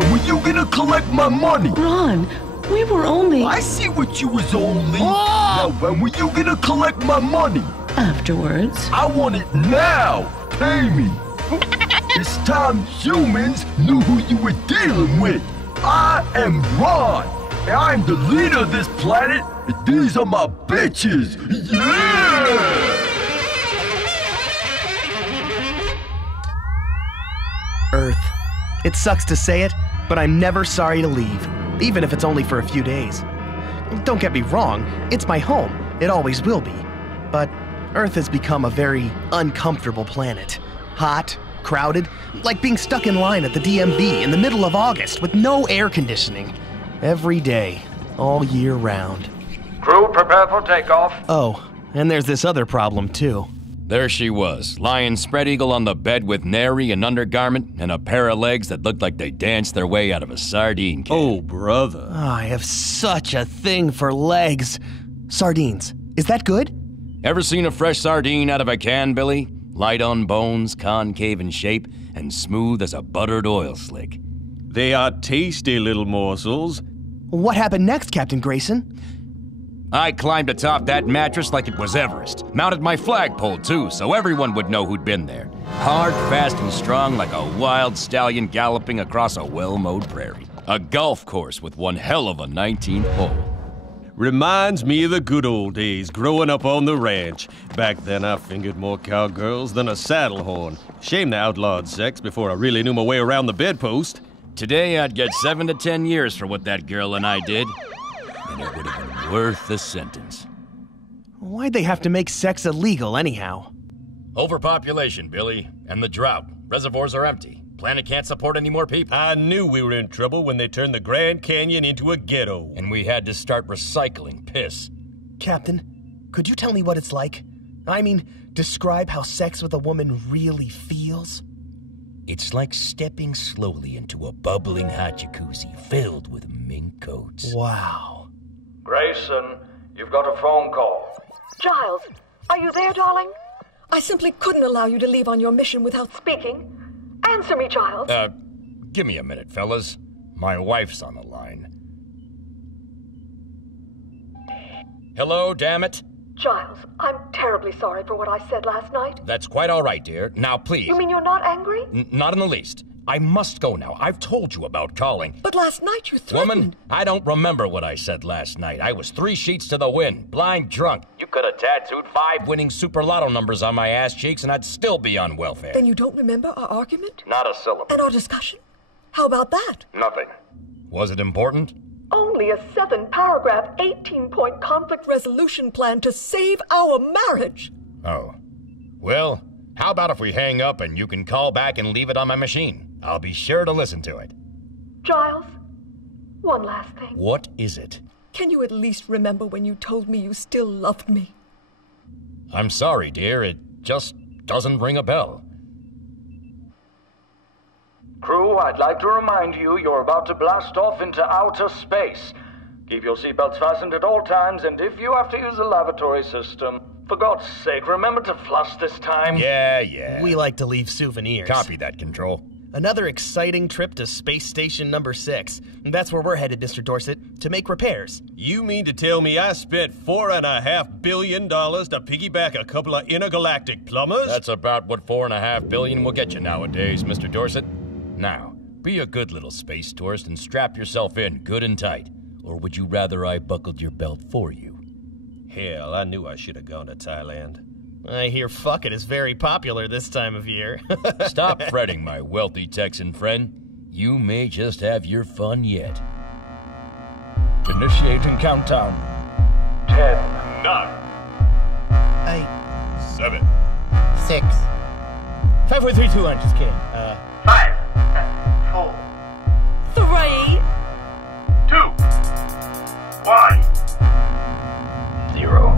when were you gonna collect my money? Ron, we were only... I see what you was only. Now when were you gonna collect my money? Afterwards. I want it now. Pay me. It's time humans knew who you were dealing with. I am Ron. And I'm the leader of this planet. And these are my bitches. Yeah! Earth. It sucks to say it, but I'm never sorry to leave, even if it's only for a few days. Don't get me wrong, it's my home. It always will be. But Earth has become a very uncomfortable planet. Hot, crowded, like being stuck in line at the DMV in the middle of August with no air conditioning. Every day, all year round. Crew, prepare for takeoff. Oh, and there's this other problem too. There she was, lying spread eagle on the bed with nary an undergarment and a pair of legs that looked like they danced their way out of a sardine can. Oh, brother. Oh, I have such a thing for legs. Sardines. Is that good? Ever seen a fresh sardine out of a can, Billy? Light on bones, concave in shape, and smooth as a buttered oil slick. They are tasty little morsels. What happened next, Captain Grayson? I climbed atop that mattress like it was Everest. Mounted my flagpole, too, so everyone would know who'd been there. Hard, fast, and strong like a wild stallion galloping across a well-mowed prairie. A golf course with one hell of a 19th hole. Reminds me of the good old days growing up on the ranch. Back then I fingered more cowgirls than a saddle horn. Shame they outlawed sex before I really knew my way around the bedpost. Today I'd get 7 to 10 years for what that girl and I did. And it would have been worth the sentence. Why'd they have to make sex illegal anyhow? Overpopulation, Billy, and the drought. Reservoirs are empty. Planet can't support any more people. I knew we were in trouble when they turned the Grand Canyon into a ghetto. And we had to start recycling piss. Captain, could you tell me what it's like? I mean, describe how sex with a woman really feels? It's like stepping slowly into a bubbling hot jacuzzi filled with mink coats. Wow. Grayson, you've got a phone call. Giles, are you there, darling? I simply couldn't allow you to leave on your mission without speaking. Answer me, Giles. Give me a minute, fellas. My wife's on the line. Hello, damn it. Giles, I'm terribly sorry for what I said last night. That's quite all right, dear. Now, please. You mean you're not angry? Not in the least. I must go now. I've told you about calling. But last night you threatened... Woman, I don't remember what I said last night. I was 3 sheets to the wind, blind drunk. You could have tattooed 5 winning Super Lotto numbers on my ass cheeks and I'd still be on welfare. Then you don't remember our argument? Not a syllable. And our discussion? How about that? Nothing. Was it important? Only a 7-paragraph, 18-point conflict resolution plan to save our marriage. Oh. Well, how about if we hang up and you can call back and leave it on my machine? I'll be sure to listen to it. Giles, one last thing. What is it? Can you at least remember when you told me you still loved me? I'm sorry, dear. It just doesn't ring a bell. Crew, I'd like to remind you you're about to blast off into outer space. Keep your seatbelts fastened at all times, and if you have to use the lavatory system, for God's sake, remember to flush this time. Yeah. We like to leave souvenirs. Copy that, Control. Another exciting trip to Space Station number 6. That's where we're headed, Mr. Dorsett, to make repairs. You mean to tell me I spent $4.5 billion to piggyback a couple of intergalactic plumbers? That's about what $4.5 billion will get you nowadays, Mr. Dorsett. Now, be a good little space tourist and strap yourself in good and tight. Or would you rather I buckled your belt for you? Hell, I knew I should have gone to Thailand. I hear fucking is very popular this time of year. Stop fretting, my wealthy Texan friend. You may just have your fun yet. Initiating countdown. 10, 9, 8, 7, 6, 5, 4, 3, 2, 1. Just kidding. 5, 4, 3, 2, 1, 0.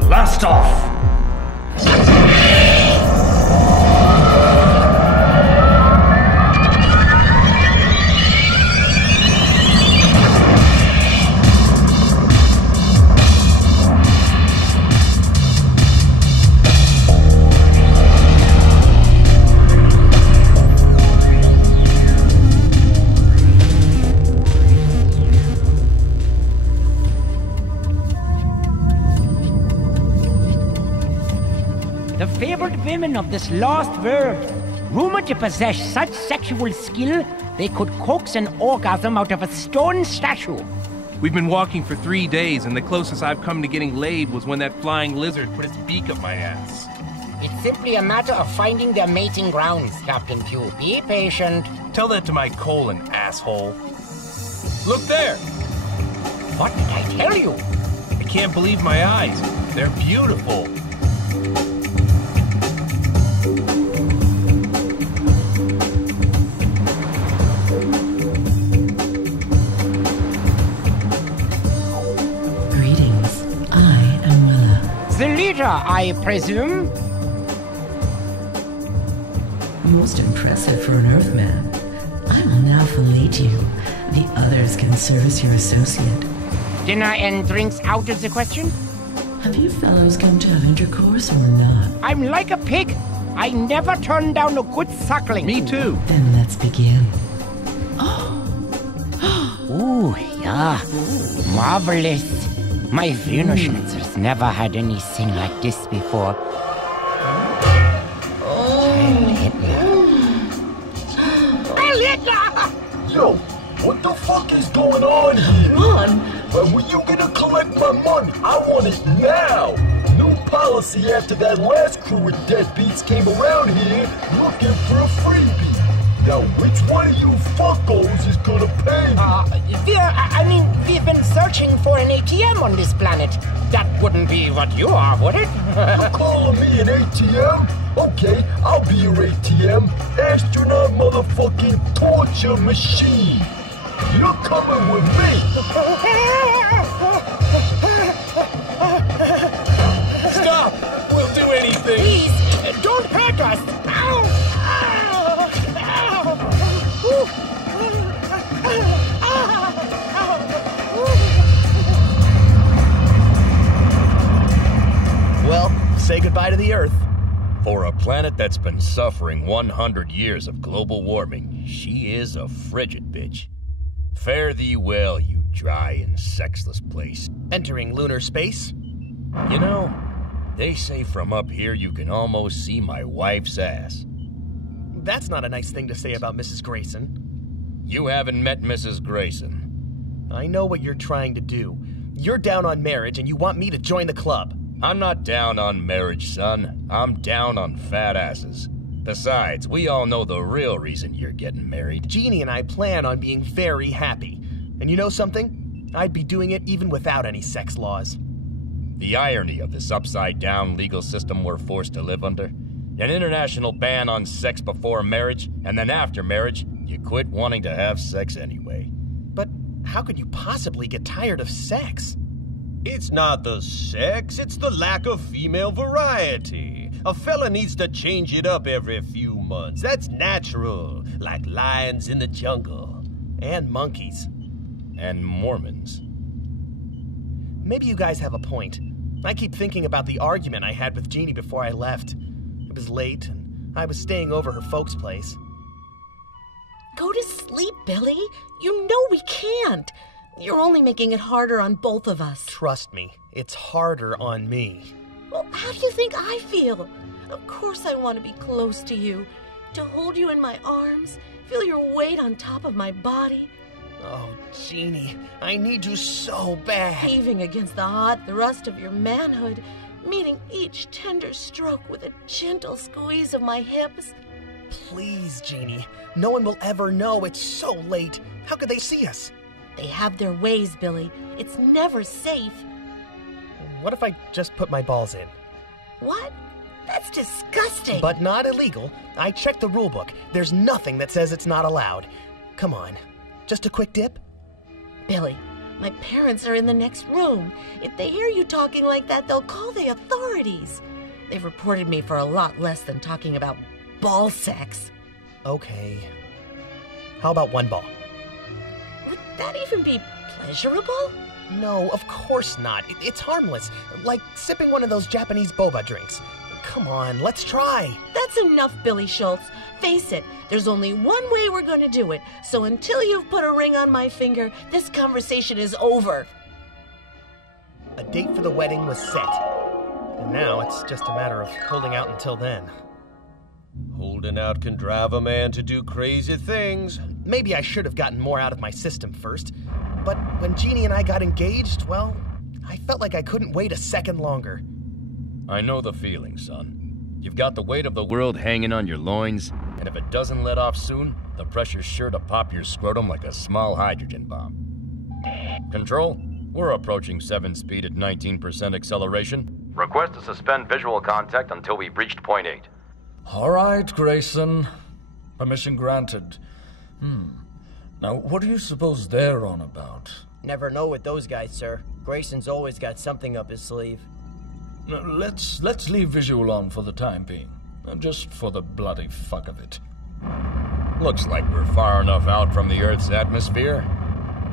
Blast off! the fabled women of this lost world, rumored to possess such sexual skill they could coax an orgasm out of a stone statue. We've been walking for 3 days, and the closest I've come to getting laid was when that flying lizard put its beak up my ass. It's simply a matter of finding their mating grounds, Captain Q. Be patient. Tell that to my colon, asshole. Look there! What did I tell you? I can't believe my eyes. They're beautiful. Greetings. I am Willa. The leader, I presume? Most impressive for an Earthman. I will now fillet you. The others can serve as your associate. Dinner and drinks out of the question? Have you fellows come to have intercourse or not? I'm like a pig. I never turn down a good suckling. Me too. Then let's begin. Ooh, yeah. Marvelous. My Wienerschnitzers never had anything like this before. Yo, what the fuck is going on here? And when you gonna collect my money? I want it now. New policy after that last crew of deadbeats came around here looking for a freebie. Now, which one of you fuckos is gonna pay me? We've been searching for an ATM on this planet. That wouldn't be what you are, would it? You calling me an ATM? Okay, I'll be your ATM. Astronaut motherfucking torture machine. You're coming with me. Stop! We'll do anything. Please, don't hurt us. Ow! Well, say goodbye to the Earth. For a planet that's been suffering 100 years of global warming, she is a frigid bitch. Fare thee well, you dry and sexless place. Entering lunar space? You know, they say from up here you can almost see my wife's ass. That's not a nice thing to say about Mrs. Grayson. You haven't met Mrs. Grayson. I know what you're trying to do. You're down on marriage and you want me to join the club. I'm not down on marriage, son. I'm down on fat asses. Besides, we all know the real reason you're getting married. Jeannie and I plan on being very happy. And you know something? I'd be doing it even without any sex laws. The irony of this upside-down legal system we're forced to live under. An international ban on sex before marriage, and then after marriage, you quit wanting to have sex anyway. But how could you possibly get tired of sex? It's not the sex, it's the lack of female variety. A fella needs to change it up every few months. That's natural, like lions in the jungle. And monkeys. And Mormons. Maybe you guys have a point. I keep thinking about the argument I had with Jeannie before I left. It was late, and I was staying over her folks' place. Go to sleep, Billy. You know we can't. You're only making it harder on both of us. Trust me, it's harder on me. Well, how do you think I feel? Of course I want to be close to you, to hold you in my arms, feel your weight on top of my body. Oh, Jeannie, I need you so bad. Heaving against the hot thrust of your manhood, meeting each tender stroke with a gentle squeeze of my hips. Please, Jeannie, no one will ever know. It's so late. How could they see us? They have their ways, Billy. It's never safe. What if I just put my balls in? What? That's disgusting. But not illegal. I checked the rule book. There's nothing that says it's not allowed. Come on, just a quick dip? Billy, my parents are in the next room. If they hear you talking like that, they'll call the authorities. They've reported me for a lot less than talking about ball sex. Okay. How about one ball? Would that even be pleasurable? No, of course not. It's harmless. Like sipping one of those Japanese boba drinks. Come on, let's try. That's enough, Billy Schultz. Face it, there's only one way we're going to do it. So until you've put a ring on my finger, this conversation is over. A date for the wedding was set. And now it's just a matter of holding out until then. Holding out can drive a man to do crazy things. Maybe I should have gotten more out of my system first, but when Jeannie and I got engaged, well, I felt like I couldn't wait a second longer. I know the feeling, son. You've got the weight of the world hanging on your loins, and if it doesn't let off soon, the pressure's sure to pop your scrotum like a small hydrogen bomb. Control, we're approaching 7-speed at 19% acceleration. Request to suspend visual contact until we've reached point 8. All right, Grayson. Permission granted. Now, what do you suppose they're on about? Never know with those guys, sir. Grayson's always got something up his sleeve. Now, let's leave visual on for the time being. Just for the bloody fuck of it. Looks like we're far enough out from the Earth's atmosphere.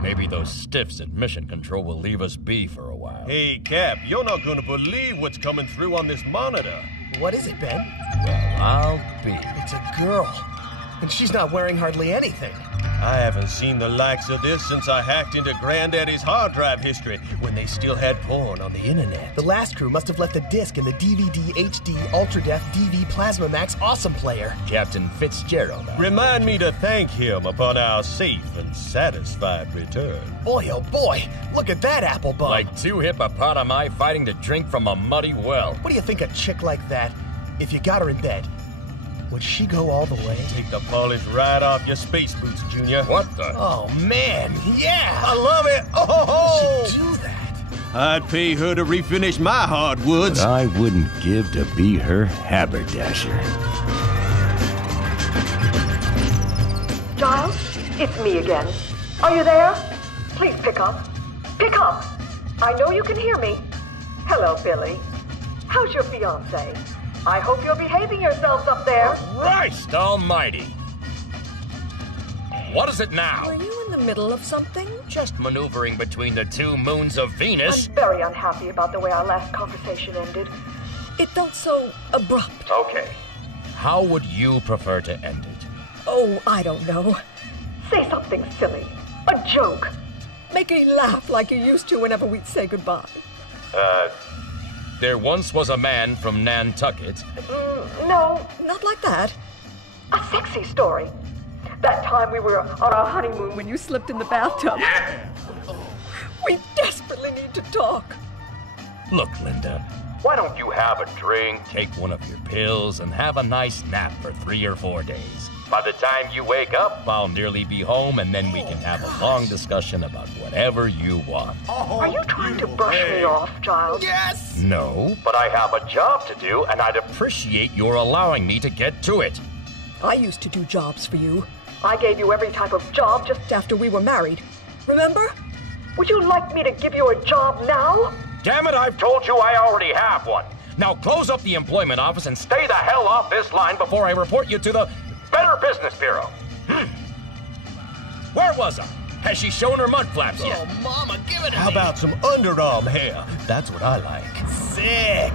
Maybe those stiffs at Mission Control will leave us be for a while. Hey, Cap, you're not gonna believe what's coming through on this monitor. What is it, Ben? Well, I'll be. It's a girl. And she's not wearing hardly anything. I haven't seen the likes of this since I hacked into Granddaddy's hard drive history when they still had porn on the internet. The last crew must have left the disc in the DVD HD Ultra Def DV Plasma Max Awesome Player. Captain Fitzgerald. Remind me to thank him upon our safe and satisfied return. Boy, oh boy, look at that apple bum. Like two hippopotami fighting to drink from a muddy well. What do you think a chick like that, if you got her in bed, would she go all the way? Take the polish right off your space boots, Junior. What the? Oh, man, yeah! I love it! Oh! She'd do that. I'd pay her to refinish my hardwoods. But I wouldn't give to be her haberdasher. Giles, it's me again. Are you there? Please pick up. Pick up! I know you can hear me. Hello, Billy. How's your fiancé? I hope you're behaving yourselves up there. Christ almighty! What is it now? Were you in the middle of something? Just maneuvering between the two moons of Venus. I'm very unhappy about the way our last conversation ended. It felt so abrupt. Okay. How would you prefer to end it? Oh, I don't know. Say something silly. A joke. Make me laugh like you used to whenever we'd say goodbye. There once was a man from Nantucket. No, not like that. A sexy story. That time we were on our honeymoon when you slipped in the bathtub. Yeah! We desperately need to talk. Look, Linda, why don't you have a drink, take one of your pills, and have a nice nap for 3 or 4 days? By the time you wake up, I'll nearly be home, and then we can have a long discussion about whatever you want. Are you trying to brush me off, Giles? Yes! No, but I have a job to do, and I'd appreciate your allowing me to get to it. I used to do jobs for you. I gave you every type of job just after we were married. Remember? Would you like me to give you a job now? Damn it, I've told you I already have one. Now close up the employment office and stay the hell off this line before I report you to the Better Business Bureau. Where was I? Has she shown her mud flaps yet? Oh, Mama, give it to How me. about some underarm hair? That's what I like. Sick!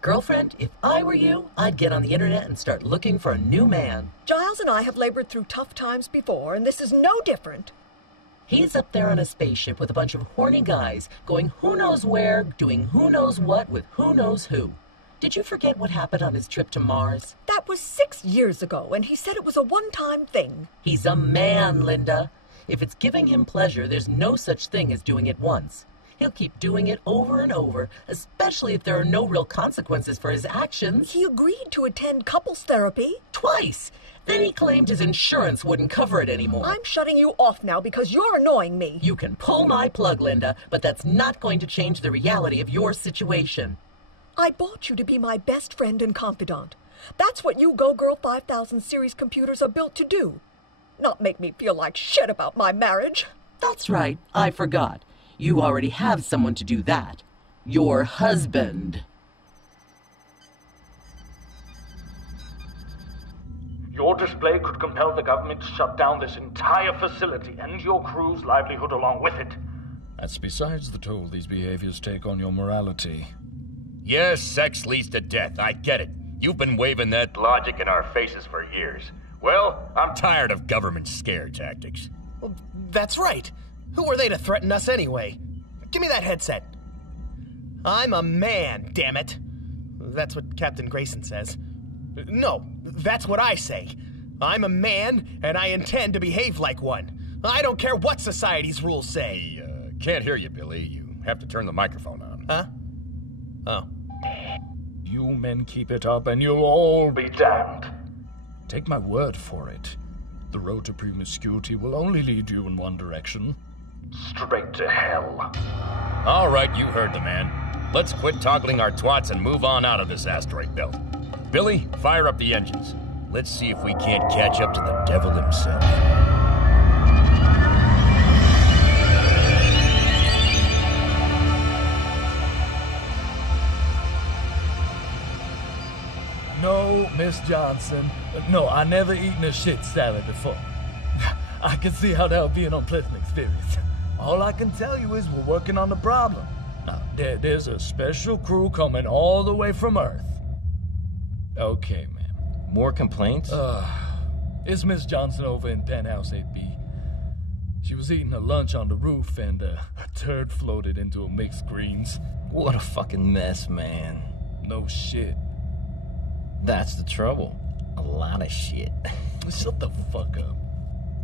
Girlfriend, if I were you, I'd get on the internet and start looking for a new man. Giles and I have labored through tough times before, and this is no different. He's up there on a spaceship with a bunch of horny guys, going who knows where, doing who knows what with who knows who. Did you forget what happened on his trip to Mars? That was 6 years ago, and he said it was a one-time thing. He's a man, Linda. If it's giving him pleasure, there's no such thing as doing it once. He'll keep doing it over and over, especially if there are no real consequences for his actions. He agreed to attend couples therapy. Twice. Then he claimed his insurance wouldn't cover it anymore. I'm shutting you off now because you're annoying me. You can pull my plug, Linda, but that's not going to change the reality of your situation. I bought you to be my best friend and confidant. That's what you Go Girl 5000 series computers are built to do. Not make me feel like shit about my marriage. That's right. I forgot. You already have someone to do that. Your husband. Your display could compel the government to shut down this entire facility and your crew's livelihood along with it. That's besides the toll these behaviors take on your morality. Yes, sex leads to death, I get it. You've been waving that logic in our faces for years. Well, I'm tired of government scare tactics. Well, that's right. Who are they to threaten us anyway? Give me that headset. I'm a man, damn it. That's what Captain Grayson says. No, that's what I say. I'm a man, and I intend to behave like one. I don't care what society's rules say. Can't hear you, Billy. You have to turn the microphone on. Huh? Oh. You men keep it up and you'll all be damned. Take my word for it. The road to promiscuity will only lead you in one direction. Straight to hell. All right, you heard the man. Let's quit toggling our twats and move on out of this asteroid belt. Billy, fire up the engines. Let's see if we can't catch up to the devil himself. No, Miss Johnson. No, I never eaten a shit salad before. I can see how that would be an unpleasant experience. All I can tell you is we're working on the problem. Now, there's a special crew coming all the way from Earth. Okay, ma'am. More complaints? It's Miss Johnson over in Penthouse 8B. She was eating her lunch on the roof and a turd floated into a mixed greens. What a fucking mess, man. No shit. That's the trouble. A lot of shit. Shut the fuck up.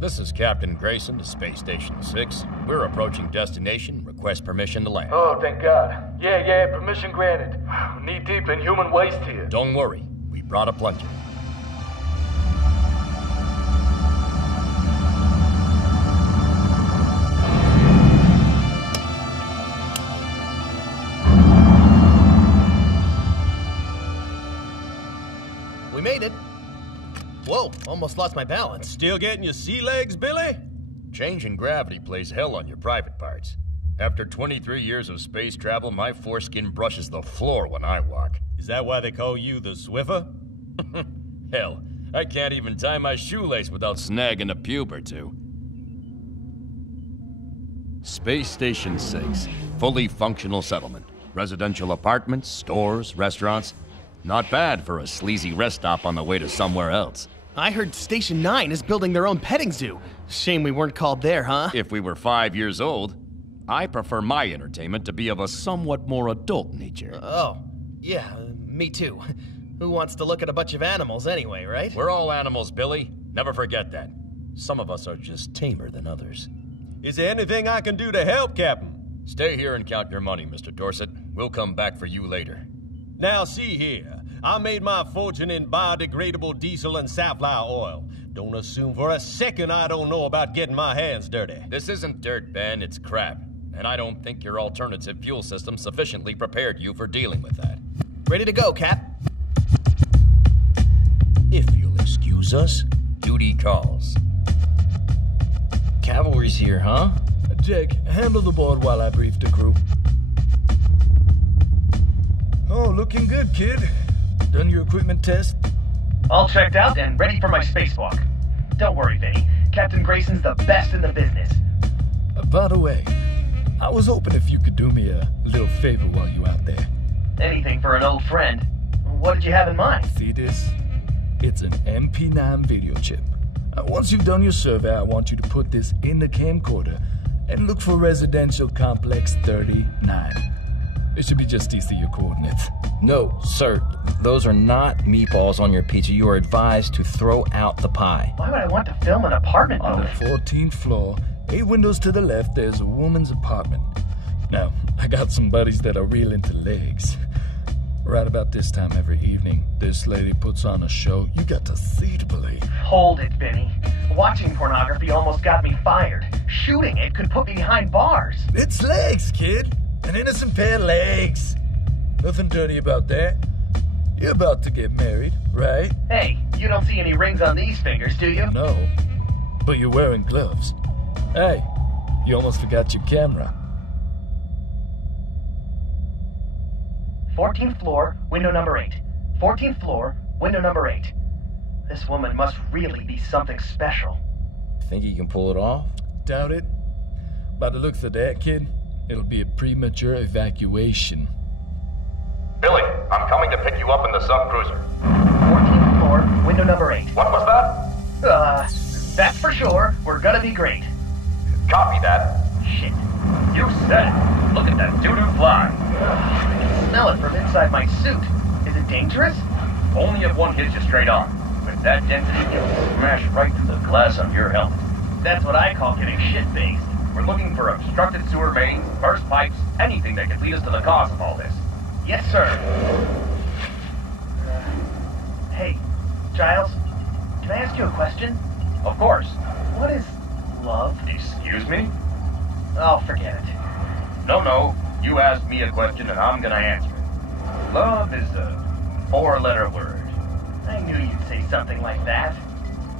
This is Captain Grayson to Space Station 6. We're approaching destination. Request permission to land. Oh, thank God. Yeah, permission granted. Knee deep in human waste here. Don't worry. We brought a plunger. We made it. Whoa, almost lost my balance. Still getting your sea legs, Billy? Change in gravity plays hell on your private parts. After 23 years of space travel, my foreskin brushes the floor when I walk. Is that why they call you the Swiffer? Hell, I can't even tie my shoelace without snagging a pube or two. Space Station 6. Fully functional settlement. Residential apartments, stores, restaurants. Not bad for a sleazy rest stop on the way to somewhere else. I heard Station 9 is building their own petting zoo. Shame we weren't called there, huh? If we were 5 years old, I prefer my entertainment to be of a somewhat more adult nature. Oh, yeah, me too. Who wants to look at a bunch of animals anyway, right? We're all animals, Billy. Never forget that. Some of us are just tamer than others. Is there anything I can do to help, Captain? Stay here and count your money, Mr. Dorset. We'll come back for you later. Now see here, I made my fortune in biodegradable diesel and safflower oil. Don't assume for a second I don't know about getting my hands dirty. This isn't dirt, Ben, it's crap. And I don't think your alternative fuel system sufficiently prepared you for dealing with that. Ready to go, Cap. If you'll excuse us, duty calls. Cavalry's here, huh? Jake, handle the board while I brief the crew. Oh, looking good, kid. Done your equipment test? All checked out and ready for my spacewalk. Don't worry, Vinny. Captain Grayson's the best in the business. By the way, I was hoping if you could do me a little favor while you're out there. Anything for an old friend. What did you have in mind? See this? It's an MP9 video chip. Once you've done your survey, I want you to put this in the camcorder and look for residential complex 39. It should be just east of your coordinates. No, sir. Those are not meatballs on your pizza. You are advised to throw out the pie. Why would I want to film an apartment On the 14th floor, 8 windows to the left, there's a woman's apartment. Now, I got some buddies that are real into legs. Right about this time every evening, this lady puts on a show. You got to see to believe. Hold it, Vinny. Watching pornography almost got me fired. Shooting it could put me behind bars. It's legs, kid. An innocent pair of legs. Nothing dirty about that. You're about to get married, right? Hey, you don't see any rings on these fingers, do you? No, but you're wearing gloves. Hey, you almost forgot your camera. 14th floor, window number 8. 14th floor, window number 8. This woman must really be something special. Think you can pull it off? Doubt it. By the looks of that, kid, it'll be a premature evacuation. Billy, I'm coming to pick you up in the subcruiser. 14th floor, window number 8. What was that? That's for sure. We're gonna be great. Copy that. Shit. You said it. Look at that doo-doo fly. smell it from inside my suit. Is it dangerous? Only if one hits you straight on. With that density, you'll smash right through the glass on your helmet. That's what I call getting shit-faced. We're looking for obstructed sewer mains, burst pipes, anything that could lead us to the cause of all this. Yes, sir. Hey, Giles, can I ask you a question? Of course. What is love? Excuse me? Oh, forget it. No. You asked me a question and I'm gonna answer it. Love is a 4-letter word. I knew you'd say something like that.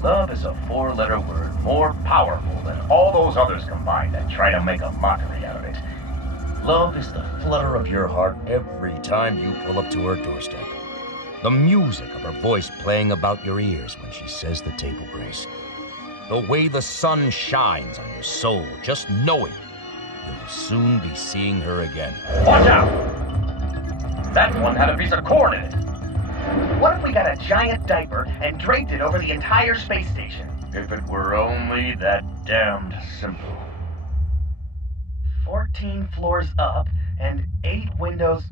Love is a 4-letter word more powerful than all those others combined that try to make a mockery out of it. Love is the flutter of your heart every time you pull up to her doorstep. The music of her voice playing about your ears when she says the table grace. The way the sun shines on your soul, just knowing you'll soon be seeing her again. Watch out! That one had a piece of corn in it. What if we got a giant diaper and draped it over the entire space station? If it were only that damned simple. 14 floors up and 8 windows.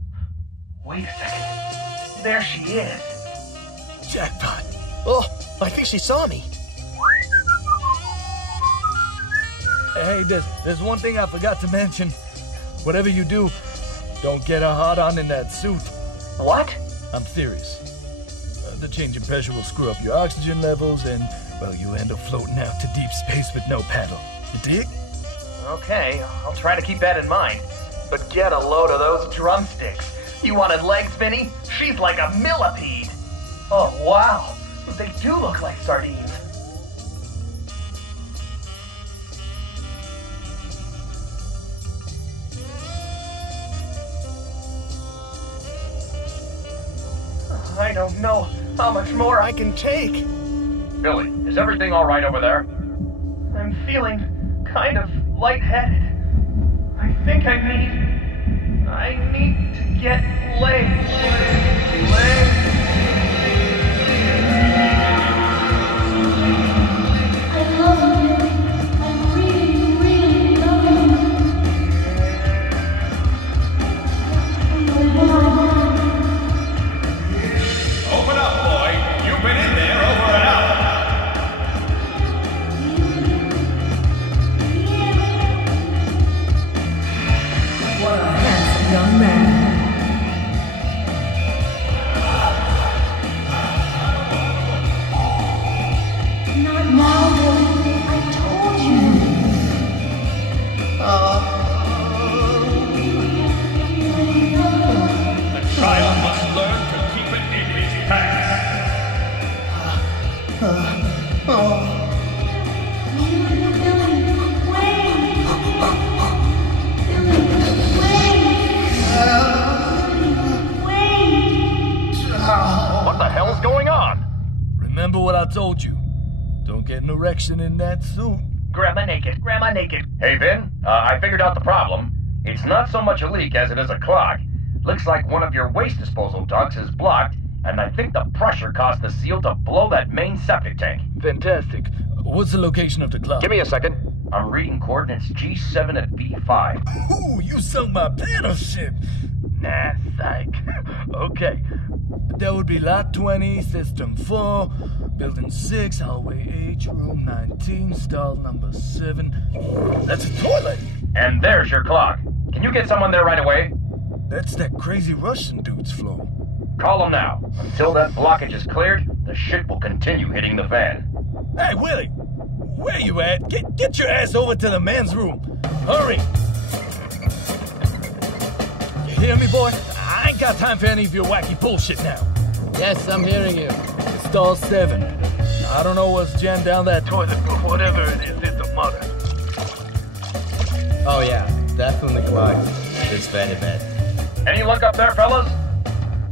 Wait a second. There she is. Jackpot. Oh, I think she saw me. Hey, there's one thing I forgot to mention. Whatever you do, don't get a hard-on in that suit. What? I'm serious. The change in pressure will screw up your oxygen levels and, well, you end up floating out to deep space with no paddle. You dig? Okay, I'll try to keep that in mind. But get a load of those drumsticks. You wanted legs, Vinny? She's like a millipede. Oh, wow. They do look like sardines. I don't know how much more I can take. Billy, is everything all right over there? I'm feeling kind of lightheaded. I think I need to get laid. I love you. I really, really love you. Open up, boy. You've been in there over an hour. What a handsome young man. Not now, Billy. I told you. The child must learn to keep it in his pants. What the hell's going on? Remember what I told you. Don't get an erection in that suit. Grandma naked. Hey, Vin, I figured out the problem. It's not so much a leak as it is a clog. Looks like one of your waste disposal ducts is blocked, and I think the pressure caused the seal to blow that main septic tank. Fantastic. What's the location of the cloud? Give me a second. I'm reading coordinates G7 at B5. Ooh, you sunk my battleship. Nah, psych. Okay. That would be lot 20, system 4, building 6, hallway H, room 19, stall number 7. That's a toilet. And there's your clock. Can you get someone there right away? That's that crazy Russian dude's floor. Call him now. Until that blockage is cleared, the shit will continue hitting the fan. Hey, Willie! Where you at? Get your ass over to the men's room. Hurry! You hear me, boy? I ain't got time for any of your wacky bullshit now. Yes, I'm hearing you. It's stall 7. I don't know what's jammed down that toilet, but whatever it is, it's a mother. Oh yeah, definitely clogged. It's very bad. Any luck up there, fellas?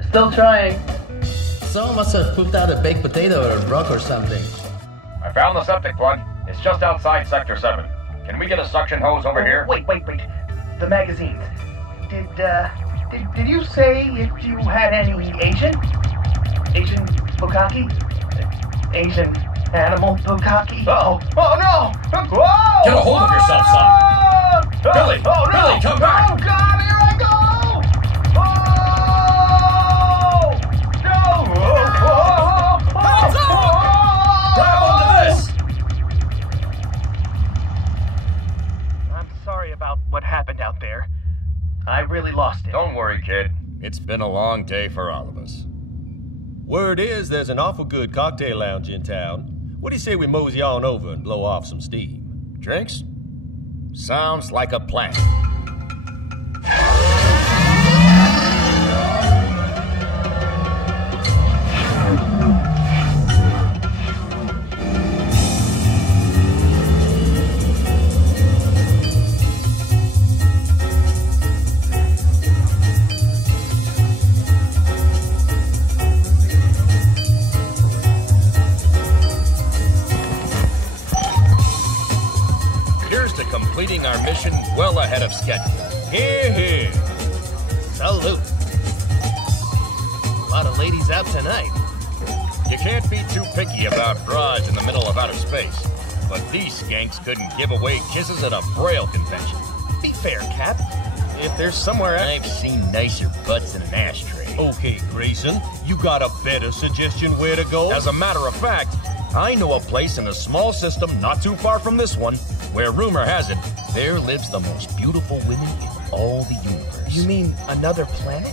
Still trying. Someone must have pooped out a baked potato or a rock or something. I found the septic plug. It's just outside Sector 7. Can we get a suction hose over here? Wait. The magazines. Did you say if you had any Asian bukkake? Asian animal bukkake? Oh no! Whoa! Get a hold of yourself, son! Billy! Oh, no. Billy, come back! Oh God, here I go! Oh! Don't worry, kid. It's been a long day for all of us. Word is there's an awful good cocktail lounge in town. What do you say we mosey on over and blow off some steam? Drinks? Sounds like a plan. Completing our mission well ahead of schedule. Hear, hear. Salute. A lot of ladies out tonight. You can't be too picky about broads in the middle of outer space, but these skanks couldn't give away kisses at a Braille convention. Be fair, Cap. If there's somewhere I've seen nicer butts than an ashtray. Okay, Grayson, you got a better suggestion where to go? As a matter of fact, I know a place in a small system not too far from this one, where rumor has it, there lives the most beautiful women in all the universe. You mean another planet?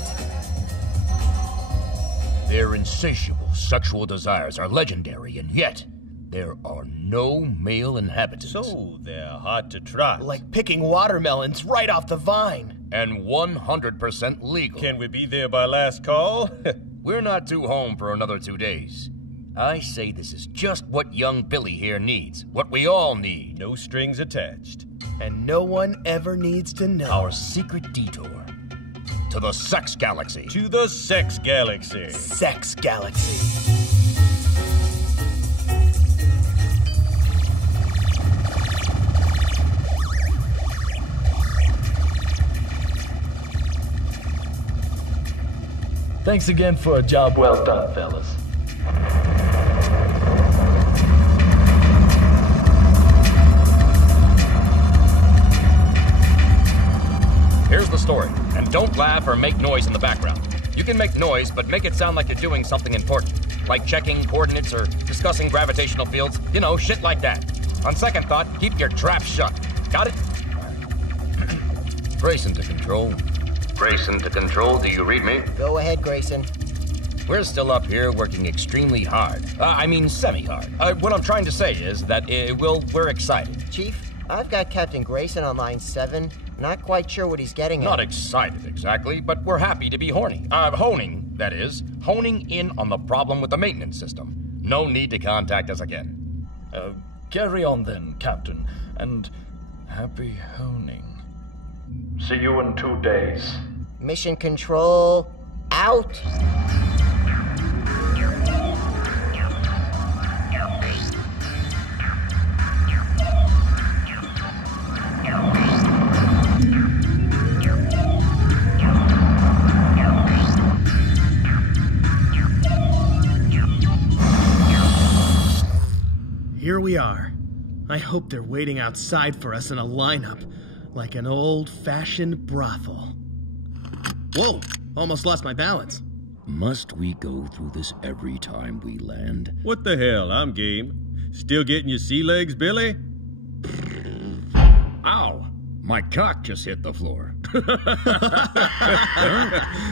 Their insatiable sexual desires are legendary, and yet there are no male inhabitants. So they're hard to trot. Like picking watermelons right off the vine. And 100% legal. Can we be there by last call? We're not due home for another 2 days. I say this is just what young Billy here needs. What we all need. No strings attached. And no one ever needs to know. Our secret detour. To the Sex Galaxy. To the Sex Galaxy. Sex Galaxy. Thanks again for a job well done, fellas. Here's the story, and don't laugh or make noise in the background. You can make noise, but make it sound like you're doing something important, like checking coordinates or discussing gravitational fields, you know, shit like that. On second thought, keep your trap shut. Got it? Grayson to control. Grayson to control, do you read me? Go ahead, Grayson. We're still up here working extremely hard. Semi-hard. What I'm trying to say is that, we're excited. Chief, I've got Captain Grayson on line 7. Not quite sure what he's getting at. Not excited exactly, but we're happy to be honing in on the problem with the maintenance system. No need to contact us again. Carry on then, Captain, and happy honing. See you in 2 days. Mission control, out. Here we are. I hope they're waiting outside for us in a lineup, like an old-fashioned brothel. Whoa! Almost lost my balance. Must we go through this every time we land? What the hell? I'm game. Still getting your sea legs, Billy? Ow! My cock just hit the floor.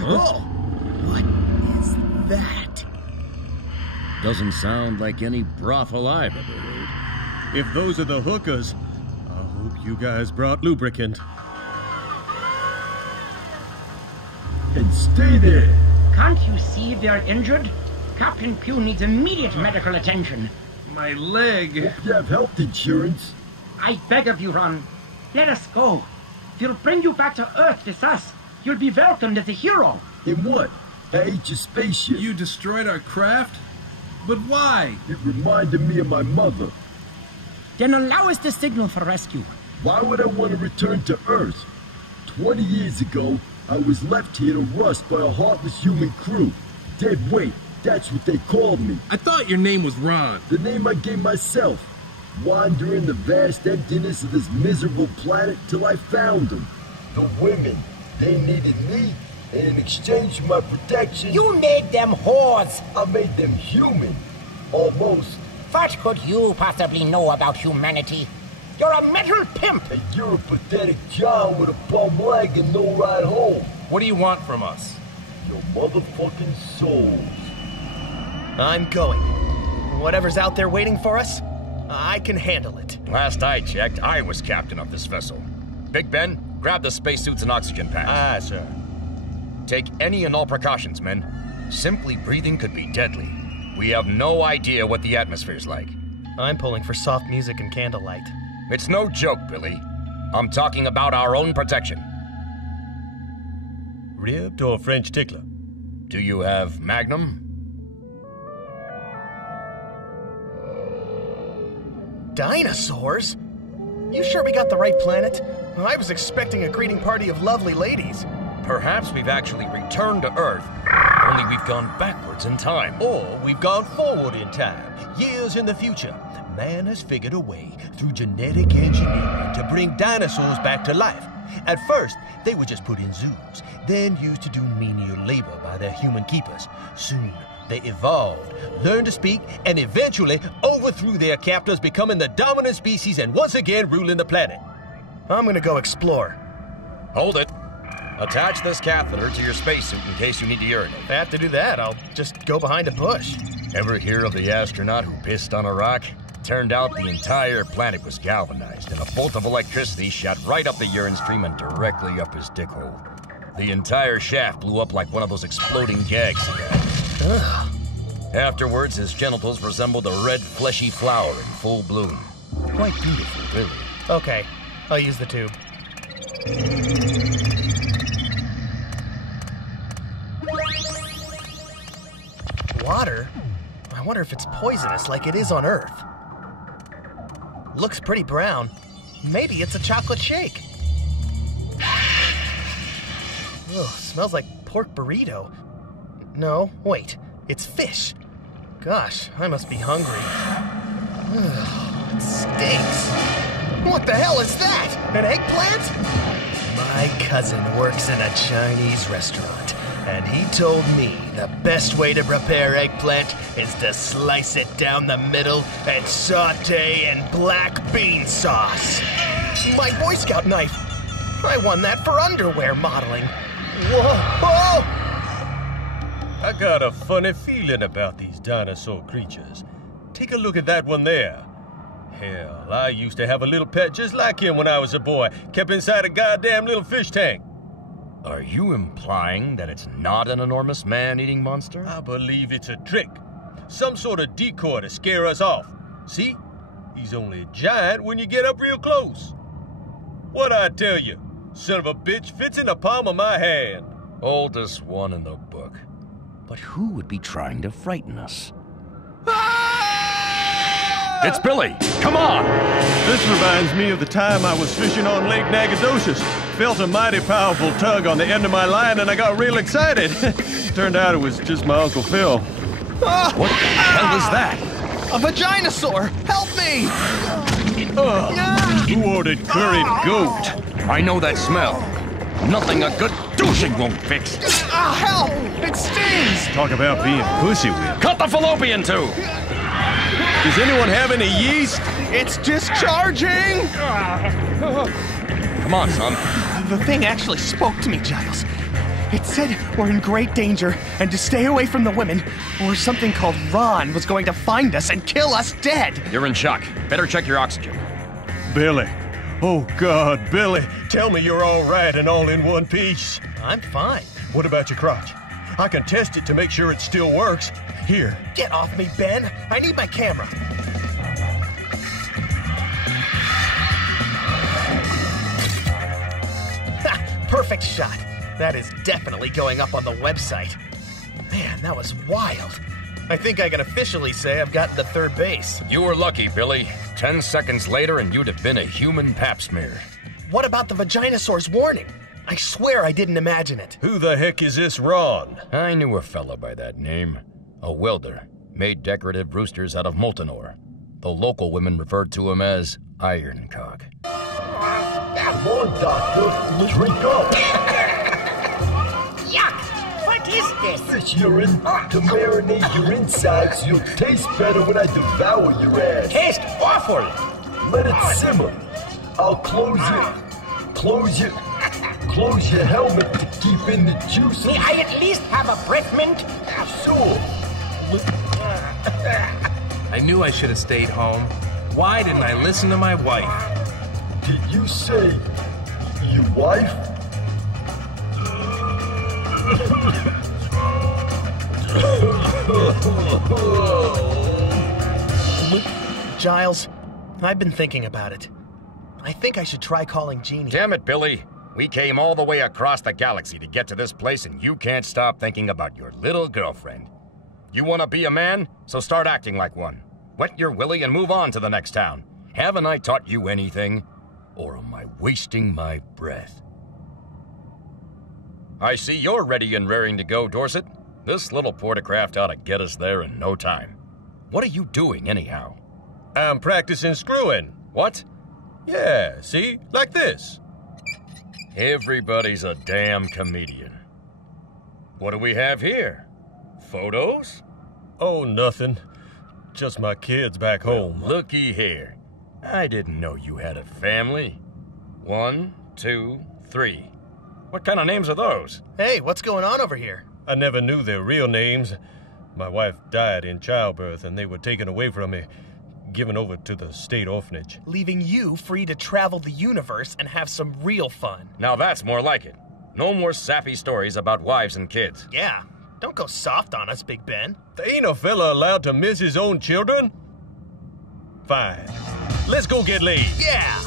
Whoa! What is that? Doesn't sound like any brothel I've ever heard. If those are the hookers, I hope you guys brought lubricant. And stay there. Can't you see they're injured? Captain Pugh needs immediate medical attention. My leg. Hope you have health insurance. I beg of you, Ron. Let us go. We'll bring you back to Earth with us. You'll be welcomed as a hero. In what? I ate your spaceship. You destroyed our craft? But why? It reminded me of my mother. Then allow us the signal for rescue. Why would I want to return to Earth? 20 years ago, I was left here to rust by a heartless human crew. Dead weight, that's what they called me. I thought your name was Ron. The name I gave myself. Wandering the vast emptiness of this miserable planet till I found them. The women, they needed me, and in exchange for my protection... You made them whores! I made them human. Almost. What could you possibly know about humanity? You're a metal pimp! And you're a pathetic John with a bum leg and no ride home. What do you want from us? Your motherfucking souls. I'm going. Whatever's out there waiting for us, I can handle it. Last I checked, I was captain of this vessel. Big Ben, grab the spacesuits and oxygen packs. Aye, sir. Take any and all precautions, men. Simply breathing could be deadly. We have no idea what the atmosphere's like. I'm pulling for soft music and candlelight. It's no joke, Billy. I'm talking about our own protection. Ribbed or French tickler? Do you have Magnum? Dinosaurs? You sure we got the right planet? I was expecting a greeting party of lovely ladies. Perhaps we've actually returned to Earth, only we've gone backwards in time. Or we've gone forward in time, years in the future. Man has figured a way through genetic engineering to bring dinosaurs back to life. At first, they were just put in zoos, then used to do menial labor by their human keepers. Soon, they evolved, learned to speak, and eventually overthrew their captors, becoming the dominant species and once again ruling the planet. I'm gonna go explore. Hold it. Attach this catheter to your spacesuit in case you need to urinate. If I have to do that, I'll just go behind a bush. Ever hear of the astronaut who pissed on a rock? Turned out the entire planet was galvanized, and a bolt of electricity shot right up the urine stream and directly up his dick hole. The entire shaft blew up like one of those exploding gags he had. Ugh. Afterwards, his genitals resembled a red, fleshy flower in full bloom. Quite beautiful, really. Okay, I'll use the tube. Water? I wonder if it's poisonous like it is on Earth. Looks pretty brown. Maybe it's a chocolate shake. Ugh, smells like pork burrito. No, wait, it's fish. Gosh, I must be hungry. Ugh, it stinks. What the hell is that? An eggplant? My cousin works in a Chinese restaurant, and he told me the best way to prepare eggplant is to slice it down the middle and saute in black bean sauce. My Boy Scout knife. I won that for underwear modeling. Whoa! I got a funny feeling about these dinosaur creatures. Take a look at that one there. Hell, I used to have a little pet just like him when I was a boy, kept inside a goddamn little fish tank. Are you implying that it's not an enormous man-eating monster? I believe it's a trick. Some sort of decoy to scare us off. See? He's only a giant when you get up real close. What'd I tell you? Son of a bitch fits in the palm of my hand. Oldest one in the book. But who would be trying to frighten us? It's Billy! Come on! This reminds me of the time I was fishing on Lake Nacogdoches. Felt a mighty powerful tug on the end of my line and I got real excited. Turned out it was just my Uncle Phil. What the hell is that? A vaginosaur! Help me! Who ordered curried goat? I know that smell. Nothing a good douching won't fix. Help! It stings! Talk about being pussy whipped. Cut the fallopian tube! Does anyone have any yeast? It's discharging! Come on, son. The thing actually spoke to me, Giles. It said we're in great danger and to stay away from the women, or something called Ron was going to find us and kill us dead. You're in shock. Better check your oxygen. Billy. Oh, God, Billy. Tell me you're all right and all in one piece. I'm fine. What about your crotch? I can test it to make sure it still works. Here. Get off me, Ben. I need my camera. Ha! Perfect shot. That is definitely going up on the website. Man, that was wild. I think I can officially say I've gotten to third base. You were lucky, Billy. 10 seconds later and you'd have been a human pap smear. What about the vaginosaur's warning? I swear I didn't imagine it. Who the heck is this Ron? I knew a fella by that name. A welder. Made decorative roosters out of molten ore. The local women referred to him as Ironcock. Come on, Doctor. Drink up. Yuck! What is this? Fish urine. To marinate your insides, you'll taste better when I devour your ass. Tastes awful. Let it simmer. I'll close your helmet to keeping the juices. May I at least have a breath mint? Sure. I knew I should have stayed home. Why didn't I listen to my wife? Did you say your wife? Giles, I've been thinking about it. I think I should try calling Jeannie. Damn it, Billy. We came all the way across the galaxy to get to this place, and you can't stop thinking about your little girlfriend. You want to be a man? So start acting like one. Wet your willy and move on to the next town. Haven't I taught you anything? Or am I wasting my breath? I see you're ready and raring to go, Dorset. This little portacraft ought to get us there in no time. What are you doing, anyhow? I'm practicing screwing. What? Yeah, see? Like this. Everybody's a damn comedian. What do we have here? Photos? Oh, nothing. Just my kids back home. Looky here. I didn't know you had a family. 1, 2, 3. What kind of names are those? Hey, what's going on over here? I never knew their real names. My wife died in childbirth, and they were taken away from me, given over to the state orphanage. Leaving you free to travel the universe and have some real fun. Now that's more like it. No more sappy stories about wives and kids. Yeah, don't go soft on us, Big Ben. Ain't a fella allowed to miss his own children? Fine. Let's go get laid. Yeah!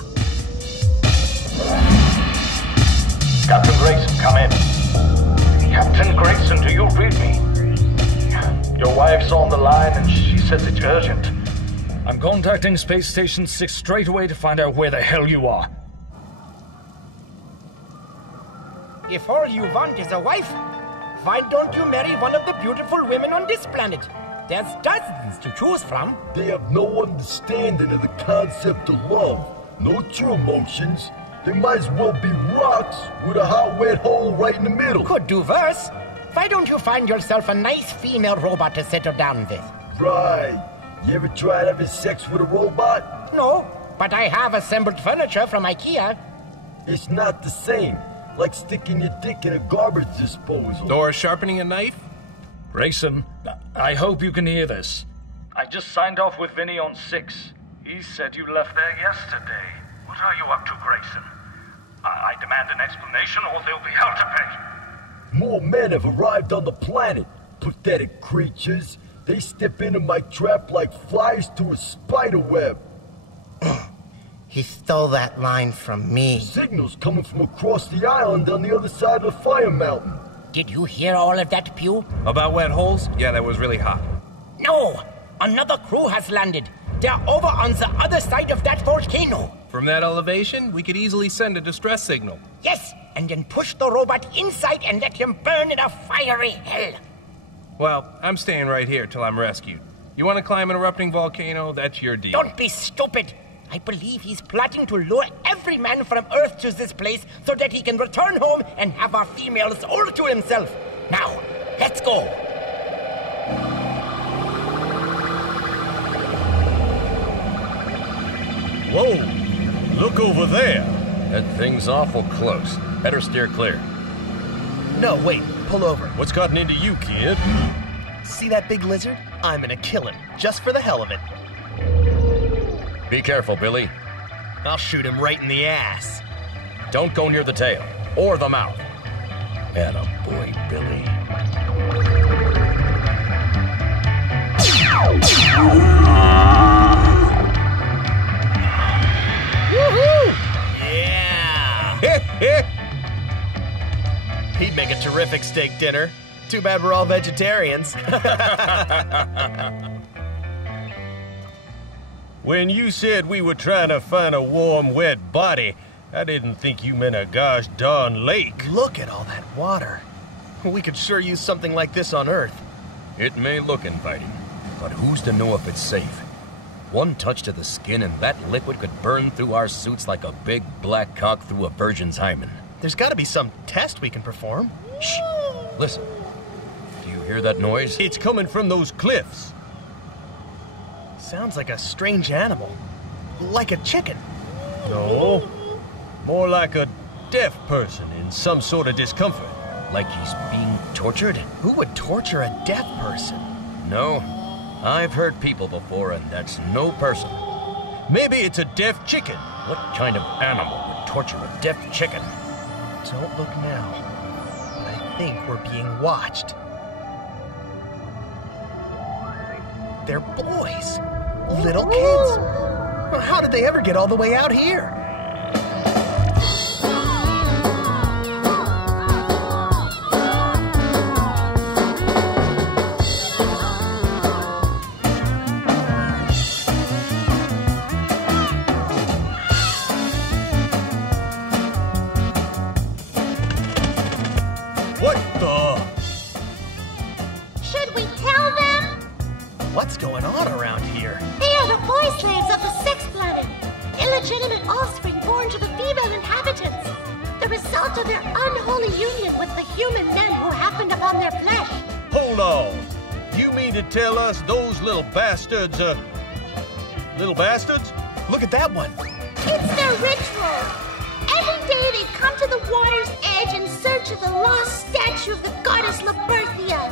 Captain Grayson, come in. Captain Grayson, do you read me? Your wife's on the line and she says it's urgent. I'm contacting Space Station 6 straight away to find out where the hell you are. If all you want is a wife, why don't you marry one of the beautiful women on this planet? There's dozens to choose from. They have no understanding of the concept of love. No true emotions. They might as well be rocks with a hot, wet hole right in the middle. Could do worse. Why don't you find yourself a nice female robot to settle down with? Right. You ever tried having sex with a robot? No, but I have assembled furniture from IKEA. It's not the same. Like sticking your dick in a garbage disposal. Or sharpening a knife? Grayson, I hope you can hear this. I just signed off with Vinny on 6. He said you left there yesterday. What are you up to, Grayson? I demand an explanation or there'll be hell to pay. More men have arrived on the planet. Pathetic creatures. They step into my trap like flies to a spider web. He stole that line from me. Signals coming from across the island on the other side of the fire mountain. Did you hear all of that, Pew? About wet holes? Yeah, that was really hot. No! Another crew has landed. They're over on the other side of that volcano. From that elevation, we could easily send a distress signal. Yes, and then push the robot inside and let him burn in a fiery hell. Well, I'm staying right here till I'm rescued. You want to climb an erupting volcano? That's your deal. Don't be stupid. I believe he's plotting to lure every man from Earth to this place so that he can return home and have our females all to himself. Now, let's go. Whoa! Look over there. That thing's awful close. Better steer clear. No, wait. Pull over. What's gotten into you, kid? See that big lizard? I'm gonna kill him, just for the hell of it. Be careful, Billy. I'll shoot him right in the ass. Don't go near the tail, or the mouth. Attaboy, Billy. Woohoo! Yeah! He'd make a terrific steak dinner. Too bad we're all vegetarians. When you said we were trying to find a warm, wet body, I didn't think you meant a gosh darn lake. Look at all that water. We could sure use something like this on Earth. It may look inviting, but who's to know if it's safe? One touch to the skin and that liquid could burn through our suits like a big black cock through a virgin's hymen. There's gotta be some test we can perform. Shh! Listen. Do you hear that noise? It's coming from those cliffs. Sounds like a strange animal. Like a chicken. No. More like a deaf person in some sort of discomfort. Like he's being tortured? Who would torture a deaf person? No. I've heard people before, and that's no person. Maybe it's a deaf chicken. What kind of animal would torture a deaf chicken? Don't look now, but I think we're being watched. They're boys. Little kids. How did they ever get all the way out here? What's going on around here? They are the boy slaves of the sixth planet. Illegitimate offspring born to the female inhabitants. The result of their unholy union with the human men who happened upon their flesh. Hold on. You mean to tell us those little bastards, little bastards? Look at that one. It's their ritual. Every day they come to the water's edge in search of the lost statue of the goddess Laberthia.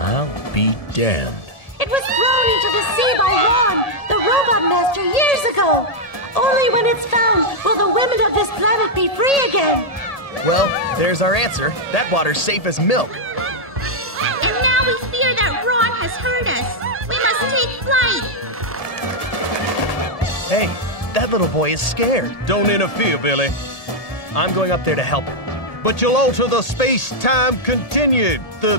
I'll be damned. It was thrown into the sea by Ron, the robot master, years ago. Only when it's found will the women of this planet be free again. Well, there's our answer. That water's safe as milk. And now we fear that Ron has heard us. We must take flight. Hey, that little boy is scared. Don't interfere, Billy. I'm going up there to help him. But you'll alter the space-time continued, the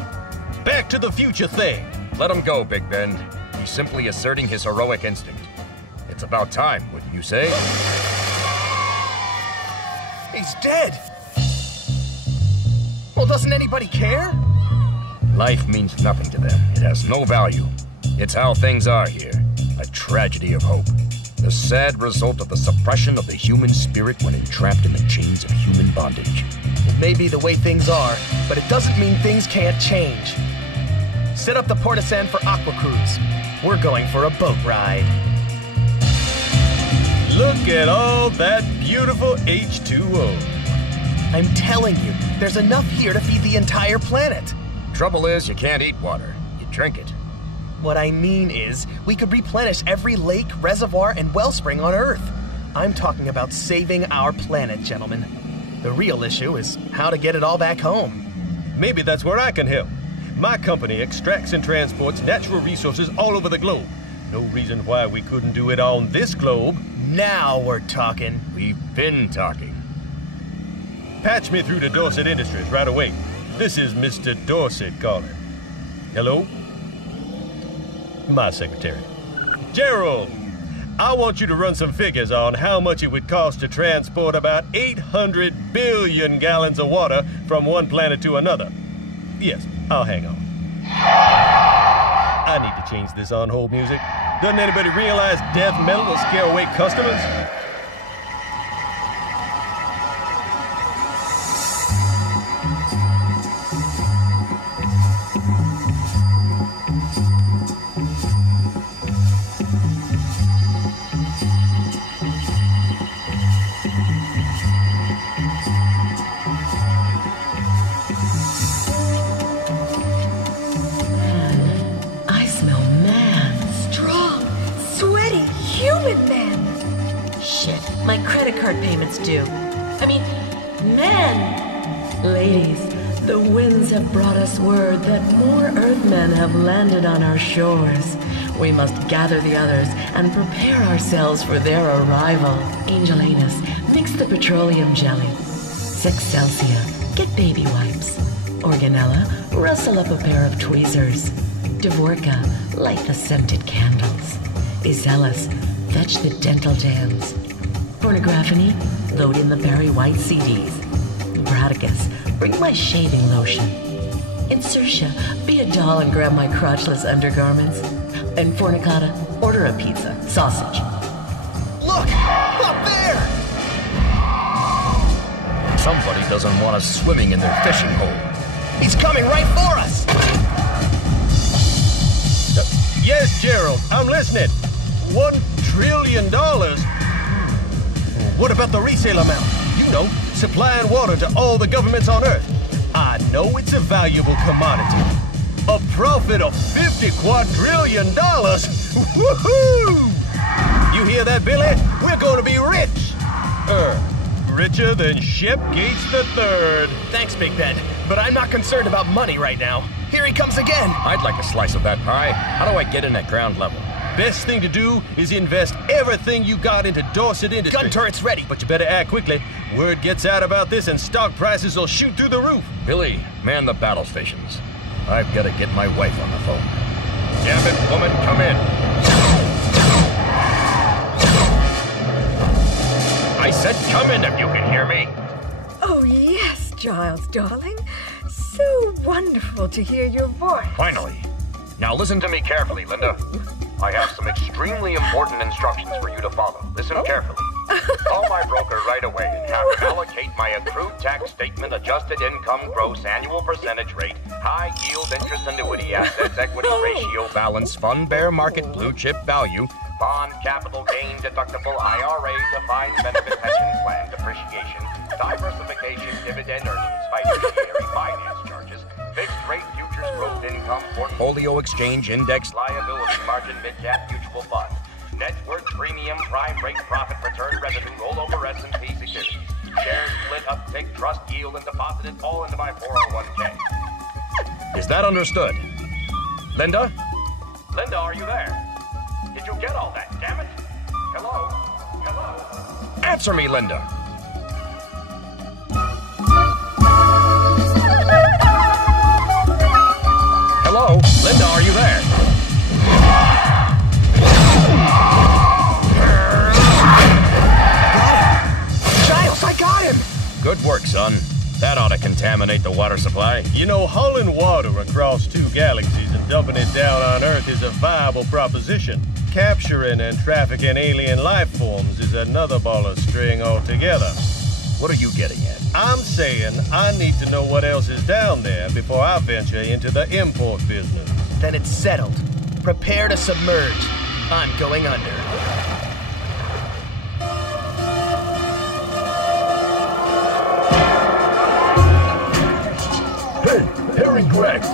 Back to the Future thing. Let him go, Big Ben. He's simply asserting his heroic instinct. It's about time, wouldn't you say? He's dead. Well, doesn't anybody care? Life means nothing to them. It has no value. It's how things are here. A tragedy of hope. The sad result of the suppression of the human spirit when entrapped in the chains of human bondage. It may be the way things are, but it doesn't mean things can't change. Set up the Portisand for Aqua Cruise. We're going for a boat ride. Look at all that beautiful H2O. I'm telling you, there's enough here to feed the entire planet. Trouble is, you can't eat water. You drink it. What I mean is, we could replenish every lake, reservoir, and wellspring on Earth. I'm talking about saving our planet, gentlemen. The real issue is how to get it all back home. Maybe that's where I can help. My company extracts and transports natural resources all over the globe. No reason why we couldn't do it on this globe. Now we're talking. We've been talking. Patch me through to Dorset Industries right away. This is Mr. Dorset calling. Hello? My secretary. Gerald, I want you to run some figures on how much it would cost to transport about 800 billion gallons of water from one planet to another. Yes, I'll hang on. I need to change this on-hold music. Doesn't anybody realize death metal will scare away customers? My credit card payment's due. I mean, men! Ladies, the winds have brought us word that more Earthmen have landed on our shores. We must gather the others and prepare ourselves for their arrival. Angel Anus, mix the petroleum jelly. Sexcelsia, get baby wipes. Organella, rustle up a pair of tweezers. Dvorka, light the scented candles. Iselis, fetch the dental jams. Pornographony, load in the Barry White CDs. Bradicus, bring my shaving lotion. Insertia, be a doll and grab my crotchless undergarments. And Fornicata, order a pizza, sausage. Look! Up there! Somebody doesn't want us swimming in their fishing hole. He's coming right for us! Yes, Gerald, I'm listening. $1 trillion? What about the resale amount? You know, supplying water to all the governments on Earth. I know it's a valuable commodity. A profit of $50 quadrillion. Woohoo! You hear that, Billy? We're going to be rich. Richer than Shep Gates III. Thanks, Big Ben, but I'm not concerned about money right now. Here he comes again. I'd like a slice of that pie. How do I get in at ground level? Best thing to do is invest everything you got into Dorset Industries. Gun turret's ready. But you better act quickly. Word gets out about this and stock prices will shoot through the roof. Billy, man the battle stations. I've got to get my wife on the phone. Damn it, woman, come in. I said come in if you can hear me. Oh, yes, Giles, darling. So wonderful to hear your voice. Finally. Now listen to me carefully, Linda. I have some extremely important instructions for you to follow. Listen carefully. Call my broker right away and have him allocate my accrued tax statement, adjusted income, gross annual percentage rate, high yield interest annuity assets, equity ratio, balance, fund, bear market, blue chip value, bond, capital gain, deductible, IRA, defined benefit pension plan, depreciation, diversification, dividend earnings, fiduciary finance charges, fixed rate futures growth income, portfolio exchange, index liability, margin, mid-cap mutual fund, net worth premium, prime rate, profit return, revenue, rollover S&P securities, shares split, uptick, trust yield, and deposited all into my 401k. Is that understood? Linda? Linda, are you there? Did you get all that, damn it? Hello? Hello? Answer me, Linda! Hello? Linda, are you there? Giles, I got him! Good work, son. That ought to contaminate the water supply. You know, hauling water across 2 galaxies and dumping it down on Earth is a viable proposition. Capturing and trafficking alien life forms is another ball of string altogether. What are you getting at? I'm saying I need to know what else is down there before I venture into the import business. Then it's settled. Prepare to submerge. I'm going under. Hey, Harry Grax,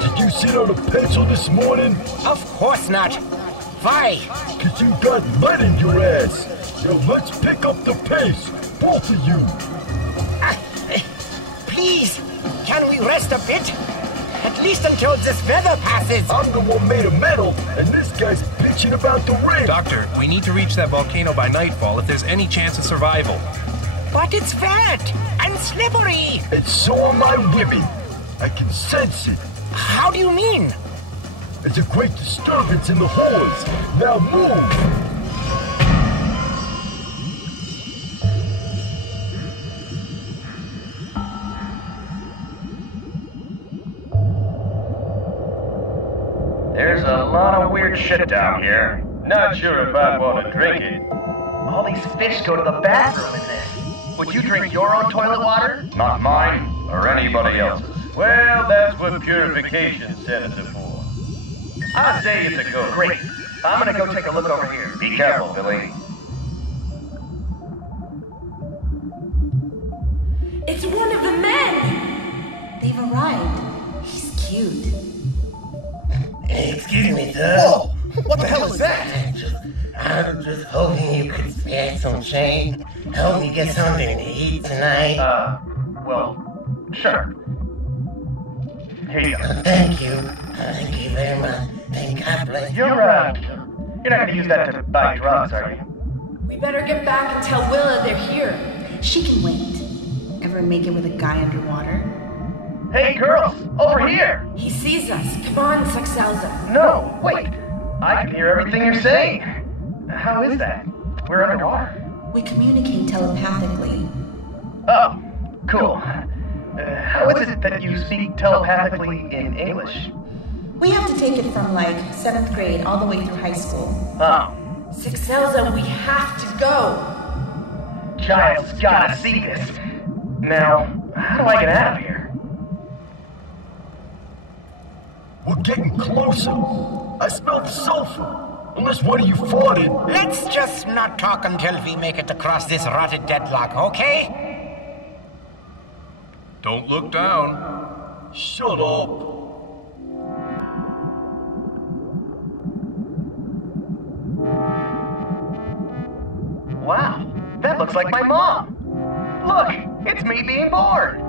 did you sit on a pencil this morning? Of course not. Why? 'Cause you got lead in your ass. Now let's pick up the pace, both of you. Please, can we rest a bit? At least until this weather passes. I'm the one made of metal, and this guy's bitching about the ring. Doctor, we need to reach that volcano by nightfall if there's any chance of survival. But it's wet and slippery. And so are my women. I can sense it. How do you mean? There's a great disturbance in the halls. Now move. There's a lot of weird shit down here. Not sure if I'd want to drink it. All these fish go to the bathroom in this. Would you drink your own toilet water? Not mine, or anybody else's. Well, that's what purification centers are for. I'd say it's a go. Great. I'm gonna go take a look over here. Be careful, Billy. It's one of the men! They've arrived. He's cute. Excuse me, sir. Oh, what the hell is that? I'm just hoping you could spare some change. Help me get something to eat tonight. Well, sure. Here you go. Thank you. Thank you very much. Thank God bless you. You're not gonna use that to buy drugs, are you? We better get back and tell Willa they're here. She can wait. Ever make it with a guy underwater? Hey, girls! Over here! He sees us. Come on, Saxelza. No, wait. I can hear everything you're saying. How is that? We're underwater. We communicate telepathically. Oh, cool. How is it that you speak telepathically in English? We have to take it from, 7th grade all the way through high school. Oh. Saxelza, we have to go. Giles gotta see this. Now, how do I get out of here? We're getting closer. I smell the sulfur. Unless one of you farted. Let's just not talk until we make it across this rotted deadlock, okay? Don't look down. Shut up. Wow, that looks like my mom. Look, it's me being born.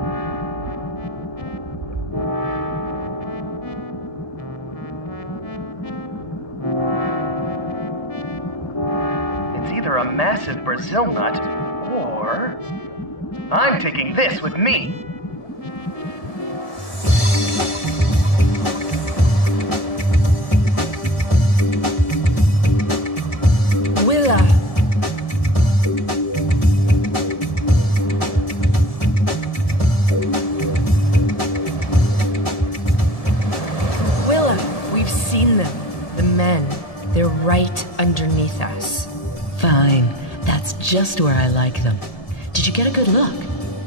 It's either a massive Brazil nut, or I'm taking this with me. They're right underneath us. Fine. That's just where I like them. Did you get a good look?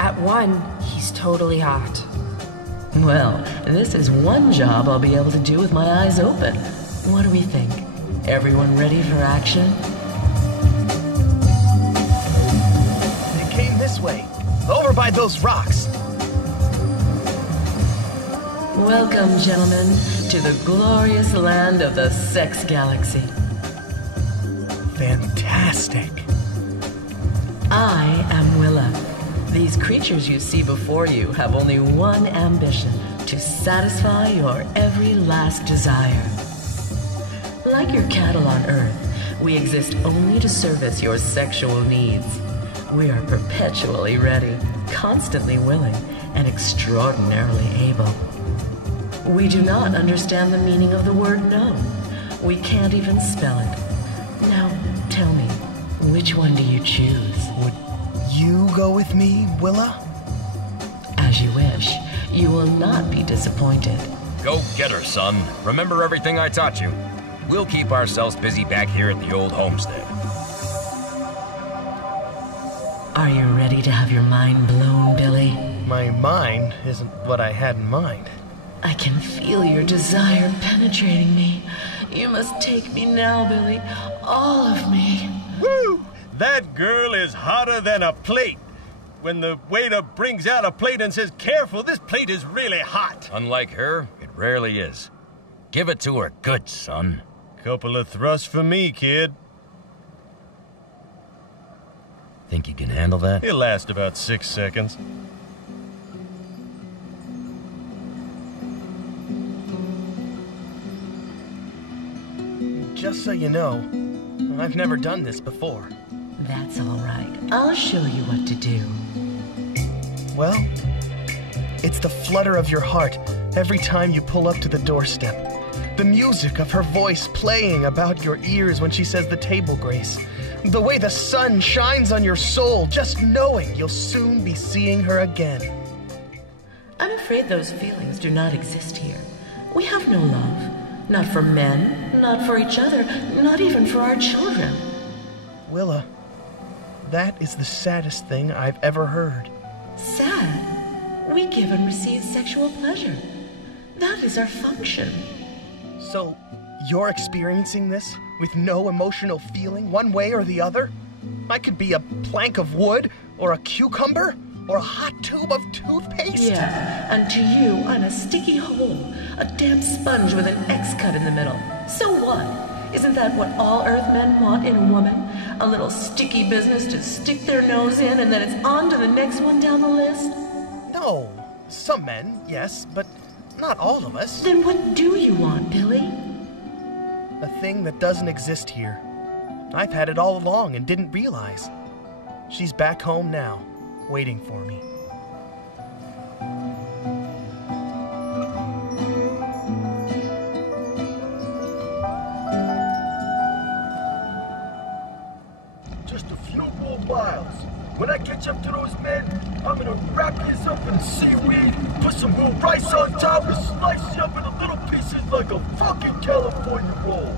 At one, he's totally hot. Well, this is one job I'll be able to do with my eyes open. What do we think? Everyone ready for action? They came this way, over by those rocks. Welcome, gentlemen, to the glorious land of the Sex Galaxy. Fantastic. I am Willa. These creatures you see before you have only one ambition: to satisfy your every last desire. Like your cattle on Earth, we exist only to service your sexual needs. We are perpetually ready, constantly willing, and extraordinarily able. We do not understand the meaning of the word no. We can't even spell it. Now, tell me, which one do you choose? Would you go with me, Willa? As you wish. You will not be disappointed. Go get her, son. Remember everything I taught you. We'll keep ourselves busy back here at the old homestead. Are you ready to have your mind blown, Billy? My mind isn't what I had in mind. I can feel your desire penetrating me. You must take me now, Billy. All of me. Woo! That girl is hotter than a plate. When the waiter brings out a plate and says, "Careful, this plate is really hot." Unlike her, it rarely is. Give it to her good, son. Couple of thrusts for me, kid. Think you can handle that? It'll last about 6 seconds. Just so you know, I've never done this before. That's all right. I'll show you what to do. Well, it's the flutter of your heart every time you pull up to the doorstep. The music of her voice playing about your ears when she says the table grace. The way the sun shines on your soul, just knowing you'll soon be seeing her again. I'm afraid those feelings do not exist here. We have no love. Not for men, not for each other, not even for our children. Willa, that is the saddest thing I've ever heard. Sad? We give and receive sexual pleasure. That is our function. So, you're experiencing this with no emotional feeling one way or the other? I could be a plank of wood, or a cucumber, or a hot tube of toothpaste? Yeah, and to you, I'm a sticky hole, a damp sponge with an X cut in the middle. So what? Isn't that what all Earthmen want in a woman? A little sticky business to stick their nose in and then it's on to the next one down the list? No, some men, yes, but not all of us. Then what do you want, Billy? A thing that doesn't exist here. I've had it all along and didn't realize. She's back home now, waiting for me. Just a few more miles. When I catch up to those men, I'm gonna wrap this up in seaweed, put some real rice on top, and slice you up into little pieces like a fucking California roll.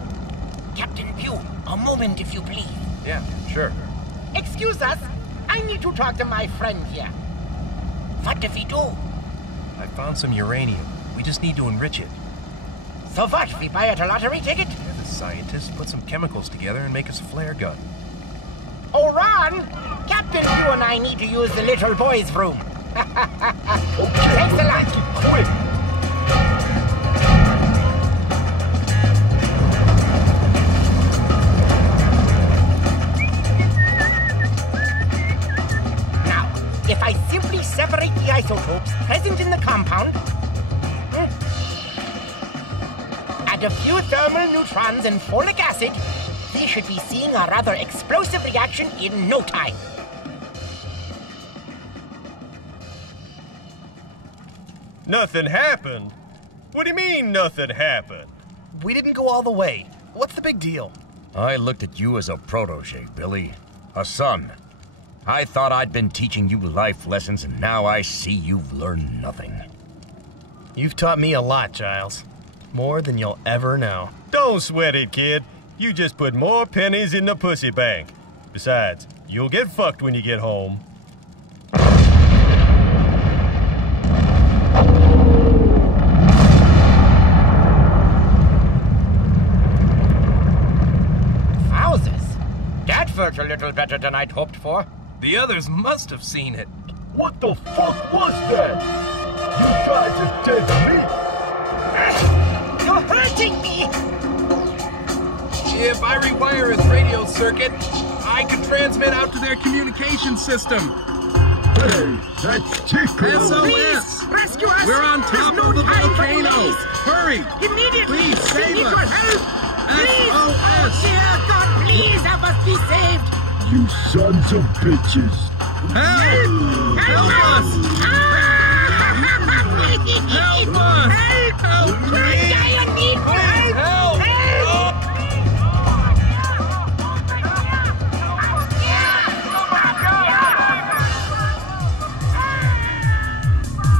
Captain Pew, a moment if you please. Yeah, sure. Excuse us. I need to talk to my friend here. What if we do? I found some uranium. We just need to enrich it. So what? We buy it a lottery ticket? Yeah, the scientists put some chemicals together and make us a flare gun. Oh, Ron! Captain Pew and I need to use the little boy's room. Okay, Thanks a but lot. make it quick. Now, if I simply separate the isotopes present in the compound, add a few thermal neutrons and folic acid, he should be seeing a rather explosive reaction in no time. Nothing happened? What do you mean, nothing happened? We didn't go all the way. What's the big deal? I looked at you as a protege, Billy. A son. I thought I'd been teaching you life lessons, and now I see you've learned nothing. You've taught me a lot, Giles. More than you'll ever know. Don't sweat it, kid. You just put more pennies in the pussy bank. Besides, you'll get fucked when you get home. That felt a little better than I'd hoped for. The others must have seen it. What the fuck was that? You guys are dead meat. You're hurting me! If I rewire his radio circuit, I can transmit out to their communication system. Hey, that's tickle. SOS! Please, rescue us! We're on top There's of the no time for volcano! delays. Hurry! Immediately! Please We save need us! your help! Please! SOS! Dear God, please help us be saved! You sons of bitches. Help! Help us! Help us! Help! Please! I need for help! Help!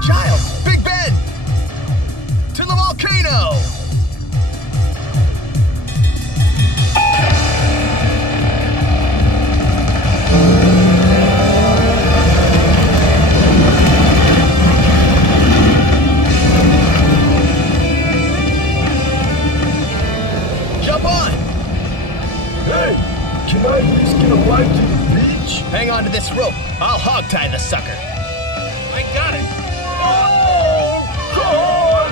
Giles! Big Ben! To the volcano! Jump on! Hey, can I at least get a ride to the beach? Hang on to this rope. I'll hog-tie the sucker. I got it! Oh, God!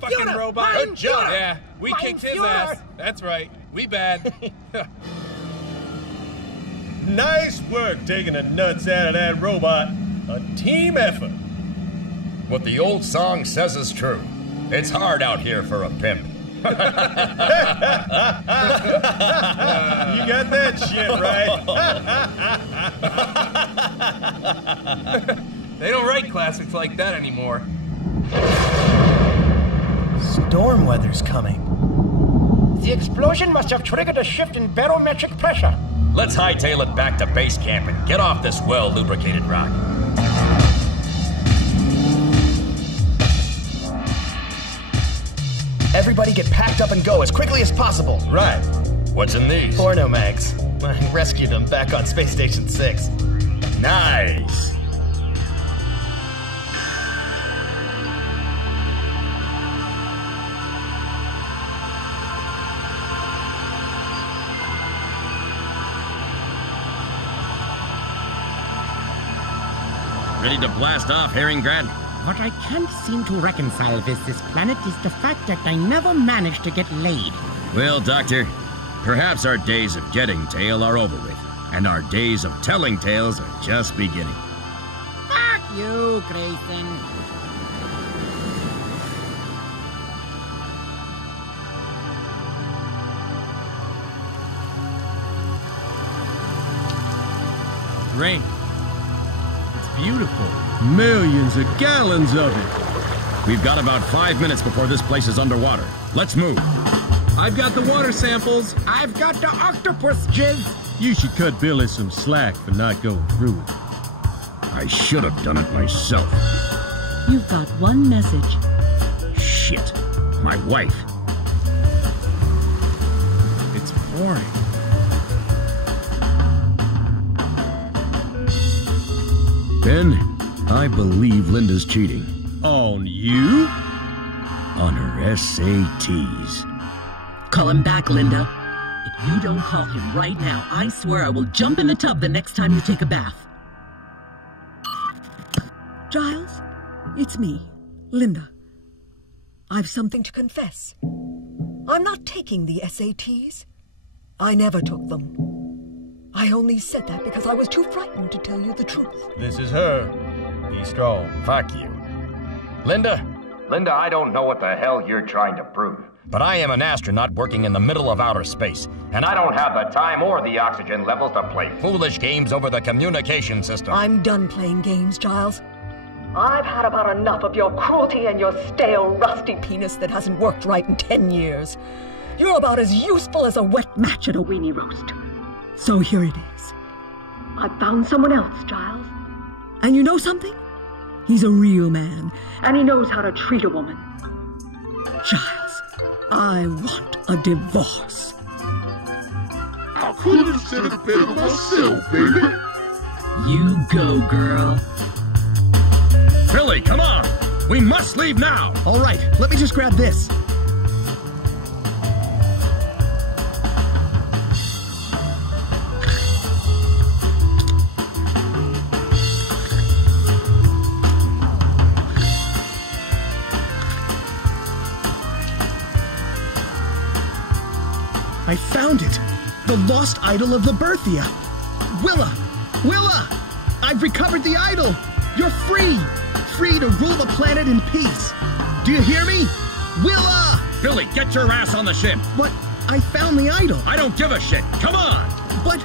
Fucking robot. Good job. Yeah, we kicked his ass. That's right. We bad. Nice work taking the nuts out of that robot. A team effort. What the old song says is true. It's hard out here for a pimp. You got that shit right. They don't write classics like that anymore. Storm weather's coming. The explosion must have triggered a shift in barometric pressure. Let's hightail it back to base camp and get off this well-lubricated rock. Everybody get packed up and go as quickly as possible. Right. What's in these? Porno mags. I rescued them back on Space Station 6. Nice. Ready to blast off, Herringrad? What I can't seem to reconcile with this planet is the fact that I never managed to get laid. Well, Doctor, Perhaps our days of getting tail are over with, and our days of telling tales are just beginning. Fuck you, Grayson. Rain. It's beautiful. Millions of gallons of it. We've got about 5 minutes before this place is underwater. Let's move. I've got the water samples. I've got the octopus jizz. You should cut Billy some slack for not going through it. I should have done it myself. You've got one message. Shit. My wife. It's boring. Ben, I believe Linda's cheating. On you? On her SATs. Call him back, Linda. If you don't call him right now, I swear I will jump in the tub the next time you take a bath. Giles, it's me, Linda. I've something to confess. I'm not taking the SATs. I never took them. I only said that because I was too frightened to tell you the truth. This is her. Be strong. Fuck you. Linda, I don't know what the hell you're trying to prove. But I am an astronaut working in the middle of outer space, and I don't have the time or the oxygen levels to play foolish games over the communication system. I'm done playing games, Giles. I've had about enough of your cruelty and your stale, rusty penis that hasn't worked right in 10 years. You're about as useful as a wet match at a weenie roast. So here it is. I found someone else, Giles. And you know something? He's a real man, and he knows how to treat a woman. Giles, I want a divorce. I could have said it better myself, baby. You go, girl. Billy, come on! We must leave now! All right, let me just grab this. I found it! The lost idol of the Berthia! Willa! Willa! I've recovered the idol! You're free! Free to rule the planet in peace! Do you hear me? Willa! Billy, get your ass on the ship! But I found the idol! I don't give a shit! Come on! But...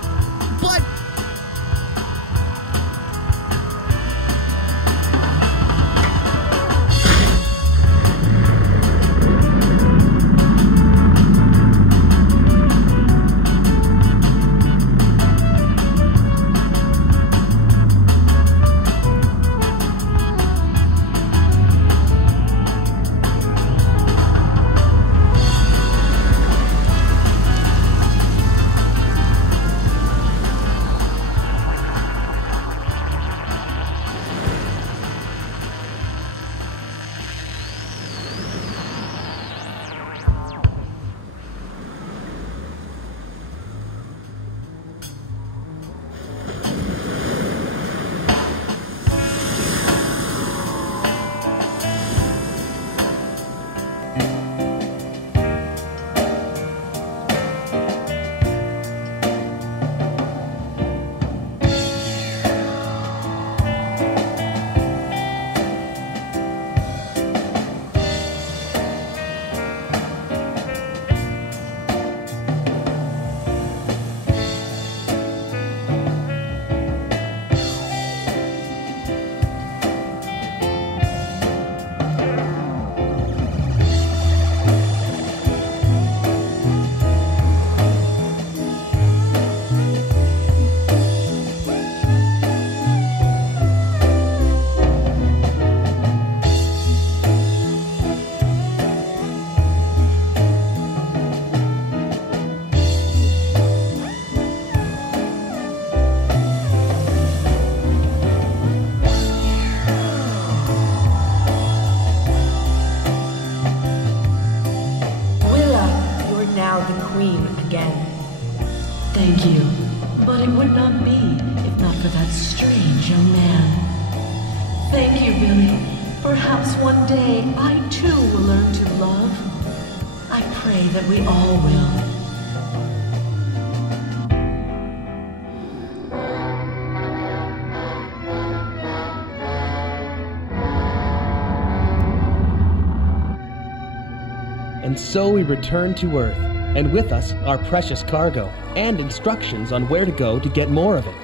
Thank you. But it would not be if not for that strange young man. Thank you, Billy. Perhaps one day I too will learn to love. I pray that we all will. And so we returned to Earth, and with us our precious cargo, and instructions on where to go to get more of it.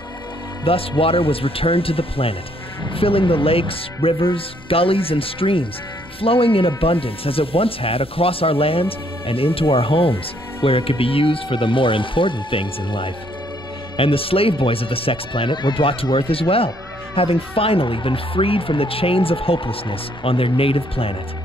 Thus water was returned to the planet, filling the lakes, rivers, gullies, and streams, flowing in abundance as it once had across our lands and into our homes, where it could be used for the more important things in life. And the slave boys of the sex planet were brought to Earth as well, having finally been freed from the chains of hopelessness on their native planet.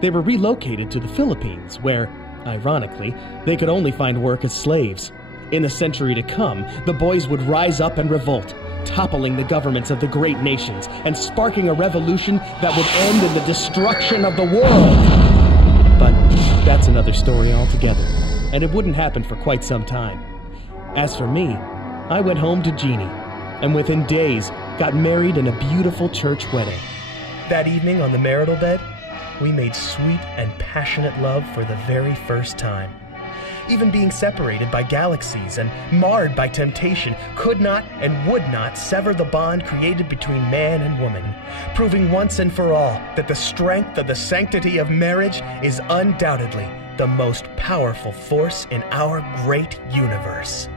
They were relocated to the Philippines, where, ironically, they could only find work as slaves. In the century to come, the boys would rise up and revolt, toppling the governments of the great nations and sparking a revolution that would end in the destruction of the world. But that's another story altogether, and it wouldn't happen for quite some time. As for me, I went home to Jeannie, and within days got married in a beautiful church wedding. That evening on the marital bed, we made sweet and passionate love for the very first time. Even being separated by galaxies and marred by temptation could not and would not sever the bond created between man and woman, proving once and for all that the strength of the sanctity of marriage is undoubtedly the most powerful force in our great universe.